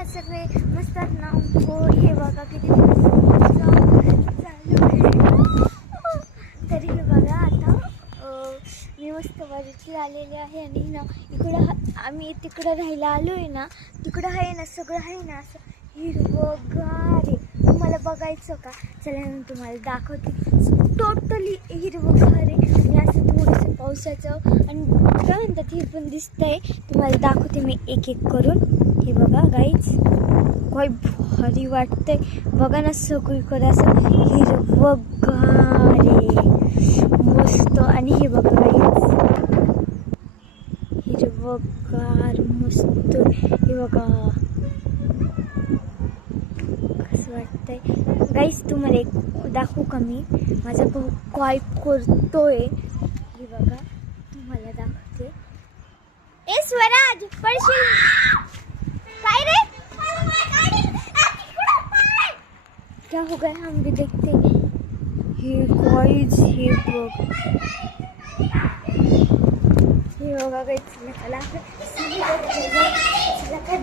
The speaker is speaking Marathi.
आहात सगळे मस्त ना. हो हे बघा किती चालू आहे. तरी हे बघा आता मी मस्त वरती आलेले आहे आणि ना इकडं आम्ही तिकडं राहायला आलो आहे ना. तिकडं आहे ना सगळं आहे ना असं हिरवंगार आहे. तुम्हाला बघायचं का? चला मी तुम्हाला दाखवते. टोटली हिरवंगार आहे आणि असं थोडंसं पावसाचं आणि काय म्हणतात हे पण दिसतंय. तुम्हाला दाखवते मी एक एक करून. हे बघा गाईज काय भारी वाटतंय. बघा ना सगळीकडे असं हिरवंगार आहे मस्त. आणि हे बघा गाईज हिरवंगार मस्त. हे बघा कसं वाटतंय गाईज. तुम्हाला एक दाखवू का मी माझा भाऊ काय करतोय. हे बघा तुम्हाला दाखवते. ए स्वराज पडशील काय रे? क्या हो गया हम भी देखते हैं. हे गाईज हे बघ हे बघा गाईज. चला चला